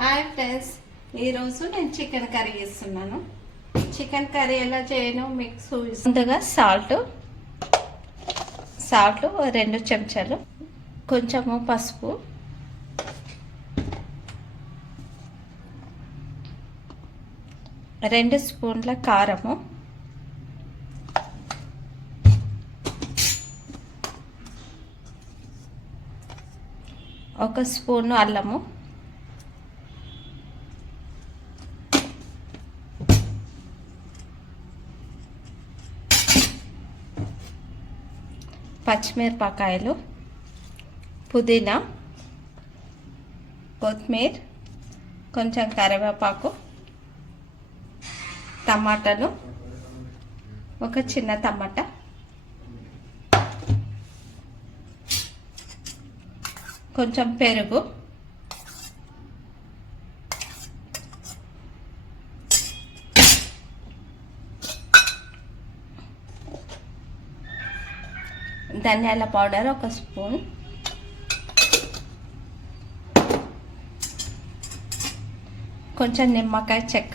Hi friends, ఈరోజు నేను chicken curry చేస్తున్నాను. చికెన్ కర్రీ ఎలా చేయను మీకు చూపిస్తాను. ముందుగా సాల్ట్ 2 చెంచాలు, కొంచెము పసుపు, రెండు స్పూన్ల కారము, ఒక స్పూను అల్లము, పచ్చిమిరపకాయలు, పుదీనా, కొత్తిమీర, కొంచెం కరివేపాకు, టమాటాలు, ఒక చిన్న టమాటా, కొంచెం పెరుగు, ధనియాల పౌడర్ 1 స్పూన్, కొంచెం నిమ్మకాయ చెక్క,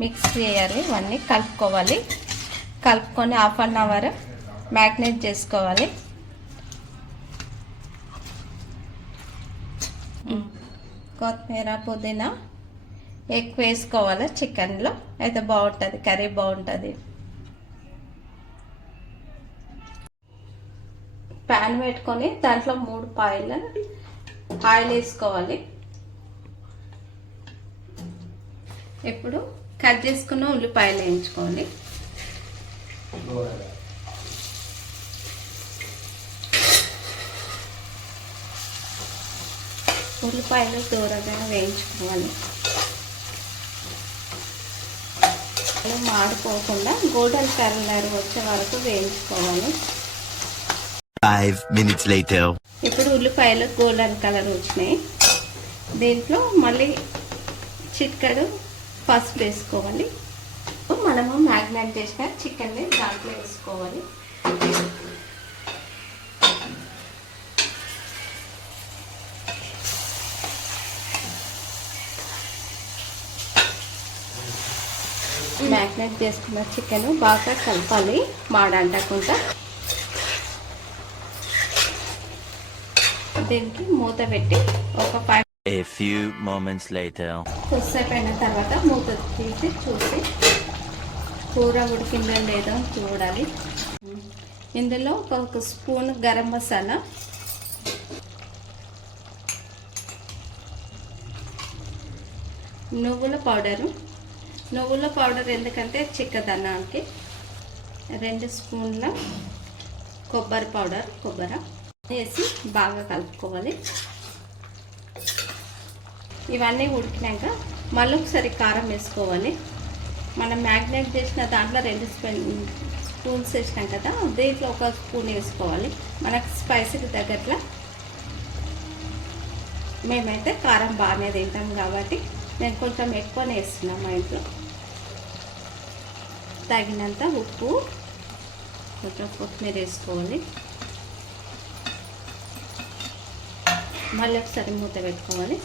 మిక్స్ చేయాలి. ఇవన్నీ కలుపుకోవాలి. కలుపుకొని 1/2 అవర్ మ్యాగ్నేట్ చేసుకోవాలి. కొత్తిమీర, పుదీనా ఎక్కువ వేసుకోవాలి చికెన్లో, అయితే బాగుంటుంది, కర్రీ బాగుంటుంది. ప్యాన్ పెట్టుకొని దాంట్లో 3 పాయలు ఆయిల్ వేసుకోవాలి. ఇప్పుడు కట్ చేసుకున్న ఉల్లిపాయలు వేయించుకోవాలి. ఉల్లిపాయలు దూరంగా వేయించుకోవాలి. మాడిపోకుండా గోల్డెన్ కలర్ వచ్చే వరకు వేయించుకోవాలి. 5 minutes later. ఇప్పుడు ఉల్లిపాయలు గోల్డెన్ కలర్ వచ్చినాయి. దీంట్లో మళ్ళీ చిటికెడు పసుపు వేసుకోవాలి. మనము మ్యాగ్నేట్ చేసిన చికెన్ని దాంట్లో వేసుకోవాలి. మ్యాగ్నేట్ చేసుకున్న చికెన్ బాగా కలపాలి, మాడంటకుండా. దీనికి మూత పెట్టి ఒక 5 A few moments later. కొద్దిసేపు అయిన తర్వాత మూత తీసి చూసి కూర ఉడికిందో లేదో చూడాలి. ఇందులో ఒక స్పూన్ గరం మసాలా, నువ్వుల పౌడర్ ఎందుకంటే చిక్కదనానికి, 2 స్పూన్ల కొబ్బరి వేసి బాగా కలుపుకోవాలి. ఇవన్నీ ఉడికినాక మళ్ళీ ఒకసారి కారం వేసుకోవాలి. మనం మ్యాగ్నేట్ చేసిన దాంట్లో 2 స్పూన్స్ వేసినాం కదా, దీంట్లో 1 స్పూన్ వేసుకోవాలి. మనకు స్పైసీకి తగ్గట్లా. మేమైతే కారం బాగానే తింటాం కాబట్టి నేను కొంచెం ఎక్కువనే వేస్తున్నాను. మా ఇంట్లో తగినంత ఉప్పు, కొంచెం కొత్తిమీర వేసుకోవాలి. మళ్ళీ ఒకసారి మూత పెట్టుకోవాలి,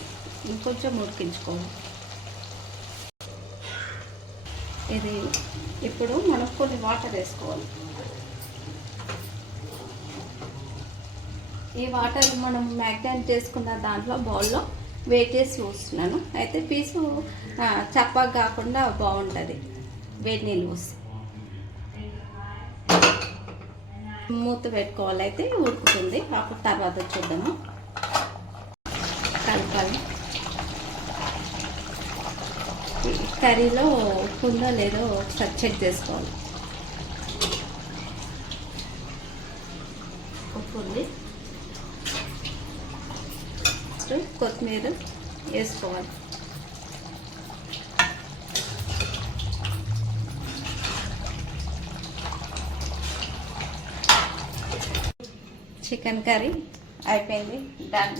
ఇంకొంచెం ఉడికించుకోవాలి. ఇది ఇప్పుడు మనం కొన్ని వాటర్ వేసుకోవాలి. ఈ వాటర్ మనం మ్యాగ్నేట్ చేసుకున్న దాంట్లో బౌల్లో వేసేసి చూస్తున్నాను. అయితే పీసు చప్పగా కాకుండా బాగుంటుంది వేడి నీళ్ళు పోసి. మూత పెట్టుకోవాలి, అయితే ఉడుకుతుంది. అప్పుడు తర్వాత చూద్దాము. కలపాలి. కర్రీలో ఉప్పు ఉందో లేదో ఒకసారి చెక్ చేసుకోవాలి. ఉప్పు ఉంది. కొత్తిమీర వేసుకోవాలి. చికెన్ కర్రీ అయిపోయింది, డన్.